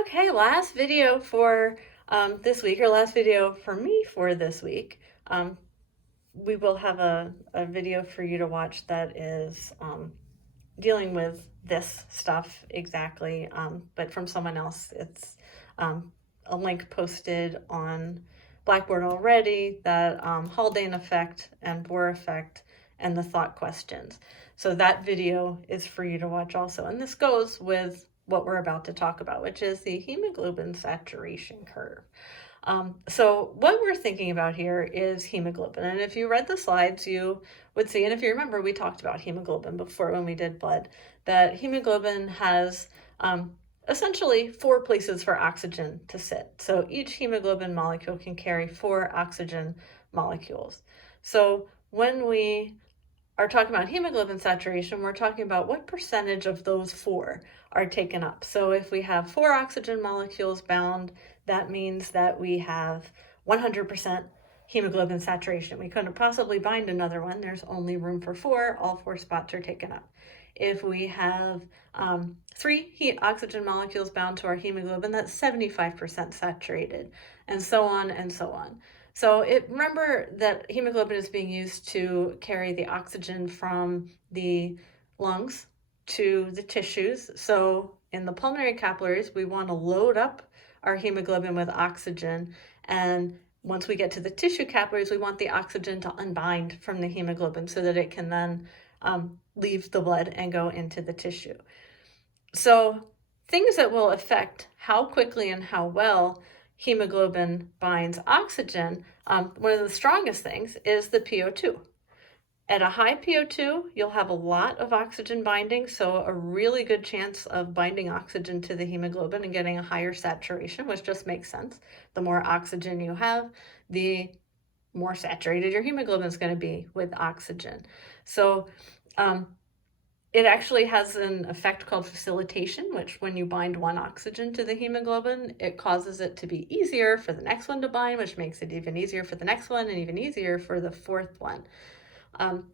Okay, last video for this week, or last video for me for this week. We will have a video for you to watch that is dealing with this stuff exactly, but from someone else. It's a link posted on Blackboard already, that Haldane effect and Bohr effect and the thought questions. So that video is for you to watch also. And this goes with what we're about to talk about, which is the hemoglobin saturation curve. So what we're thinking about here is hemoglobin. And if you read the slides, you would see, and if you remember, we talked about hemoglobin before when we did blood, that hemoglobin has essentially 4 places for oxygen to sit. So each hemoglobin molecule can carry 4 oxygen molecules. So when we are talking about hemoglobin saturation, we're talking about what percentage of those 4 are taken up. So if we have 4 oxygen molecules bound, that means that we have 100% hemoglobin saturation. We couldn't possibly bind another one. There's only room for 4. All 4 spots are taken up. If we have 3 oxygen molecules bound to our hemoglobin, that's 75% saturated, and so on and so on. So remember that hemoglobin is being used to carry the oxygen from the lungs to the tissues. So in the pulmonary capillaries, we want to load up our hemoglobin with oxygen, and once we get to the tissue capillaries, we want the oxygen to unbind from the hemoglobin so that it can then leave the blood and go into the tissue. So things that will affect how quickly and how well hemoglobin binds oxygen, one of the strongest things is the PO2. At a high PO2, you'll have a lot of oxygen binding, so a really good chance of binding oxygen to the hemoglobin and getting a higher saturation, which just makes sense. The more oxygen you have, the more saturated your hemoglobin is going to be with oxygen. So it actually has an effect called facilitation, which when you bind one oxygen to the hemoglobin, it causes it to be easier for the next one to bind, which makes it even easier for the next one and even easier for the 4th one.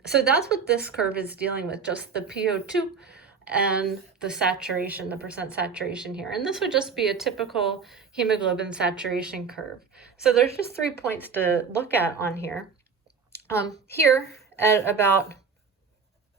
So that's what this curve is dealing with, just the PO2 and the saturation, the percent saturation here. And this would just be a typical hemoglobin saturation curve. So there's just 3 points to look at on here. Here at about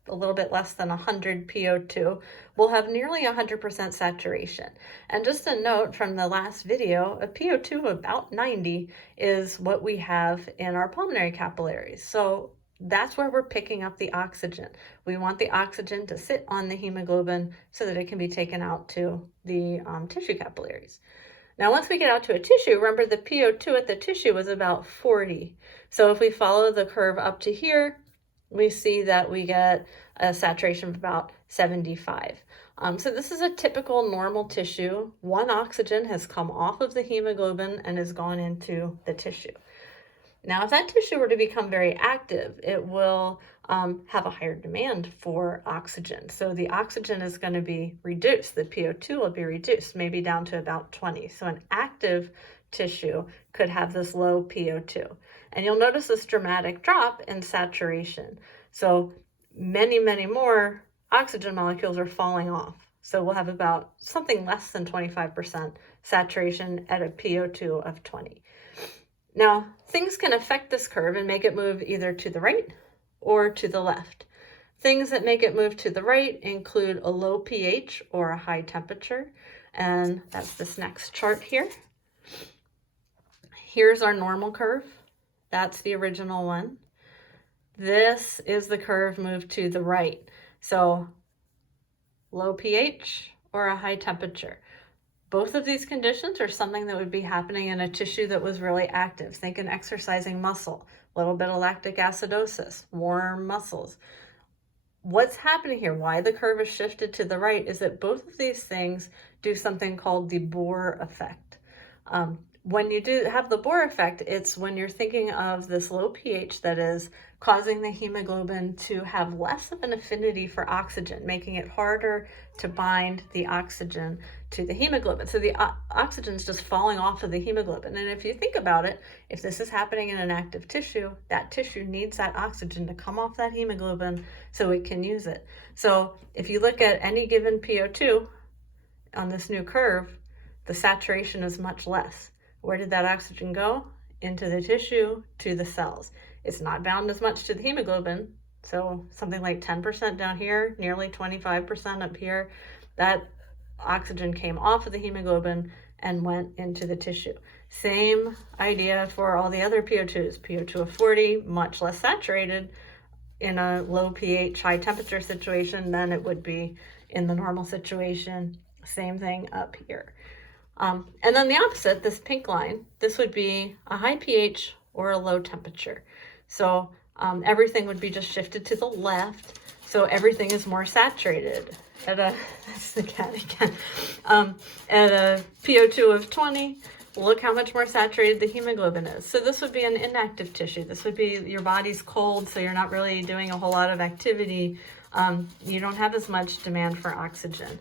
a little bit less than 100 PO2, we'll have nearly 100% saturation. And just a note from the last video, a PO2 of about 90 is what we have in our pulmonary capillaries. So that's where we're picking up the oxygen. We want the oxygen to sit on the hemoglobin so that it can be taken out to the tissue capillaries. Now, once we get out to a tissue, remember the PO2 at the tissue was about 40. So if we follow the curve up to here, we see that we get a saturation of about 75. So this is a typical normal tissue. 1 oxygen has come off of the hemoglobin and has gone into the tissue. Now, if that tissue were to become very active, it will have a higher demand for oxygen. So the oxygen is going to be reduced. The PO2 will be reduced, maybe down to about 20. So an active tissue could have this low PO2. And you'll notice this dramatic drop in saturation. So many, many more oxygen molecules are falling off. So we'll have about something less than 25% saturation at a PO2 of 20. Now, things can affect this curve and make it move either to the right or to the left. Things that make it move to the right include a low pH or a high temperature, and that's this next chart here. Here's our normal curve. That's the original one. This is the curve moved to the right. So low pH or a high temperature. Both of these conditions are something that would be happening in a tissue that was really active. Think an exercising muscle, a little bit of lactic acidosis, warm muscles. What's happening here, why the curve is shifted to the right, is that both of these things do something called the Bohr effect. When you do have the Bohr effect, it's when you're thinking of this low pH that is causing the hemoglobin to have less of an affinity for oxygen, making it harder to bind the oxygen to the hemoglobin. So the oxygen is just falling off of the hemoglobin. And if you think about it, if this is happening in an active tissue, that tissue needs that oxygen to come off that hemoglobin so it can use it. So if you look at any given PO2 on this new curve, the saturation is much less. Where did that oxygen go? Into the tissue, to the cells. It's not bound as much to the hemoglobin, so something like 10% down here, nearly 25% up here. That oxygen came off of the hemoglobin and went into the tissue. Same idea for all the other PO2s. PO2 of 40, much less saturated in a low pH, high temperature situation than it would be in the normal situation. Same thing up here. And then the opposite, this pink line, this would be a high pH or a low temperature. So everything would be just shifted to the left. So everything is more saturated. That's the cat again. At a PO2 of 20, look how much more saturated the hemoglobin is. So this would be an inactive tissue. This would be your body's cold, so you're not really doing a whole lot of activity. You don't have as much demand for oxygen.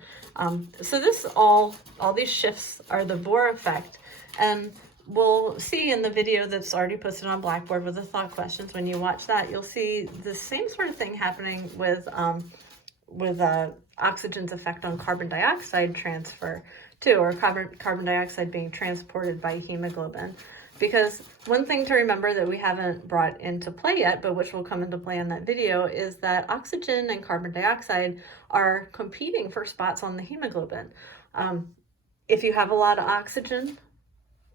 So this all these shifts are the Bohr effect. And we'll see in the video that's already posted on Blackboard with the thought questions, when you watch that, you'll see the same sort of thing happening with oxygen's effect on carbon dioxide transfer too, or carbon dioxide being transported by hemoglobin. Because one thing to remember that we haven't brought into play yet, but which will come into play in that video, is that oxygen and carbon dioxide are competing for spots on the hemoglobin. If you have a lot of oxygen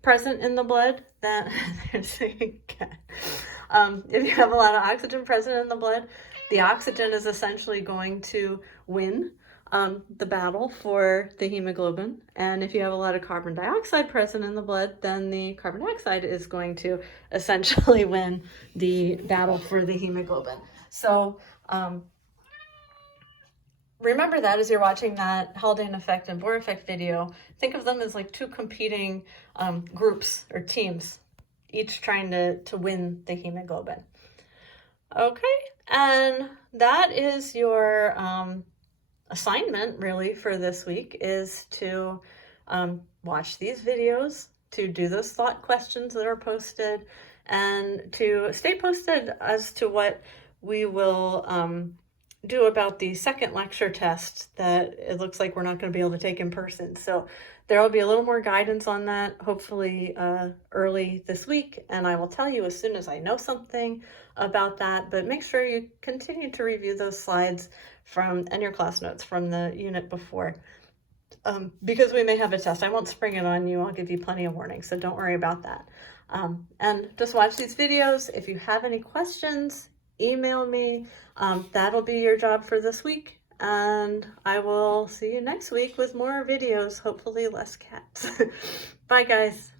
present in the blood, then if you have a lot of oxygen present in the blood, the oxygen is essentially going to win the battle for the hemoglobin. And if you have a lot of carbon dioxide present in the blood, then the carbon dioxide is going to essentially win the battle for the hemoglobin. So remember that as you're watching that Haldane effect and Bohr effect video. Think of them as like two competing groups or teams, each trying to win the hemoglobin. Okay, and that is your assignment really for this week, is to watch these videos, to do those thought questions that are posted, and to stay posted as to what we will do about the second lecture test that it looks like we're not going to be able to take in person. So there will be a little more guidance on that, hopefully early this week, and I will tell you as soon as I know something about that. But make sure you continue to review those slides and your class notes from the unit before, because we may have a test. I won't spring it on you. I'll give you plenty of warning, so don't worry about that. And just watch these videos. If you have any questions, email me. That'll be your job for this week, and I will see you next week with more videos, hopefully less cats. Bye guys.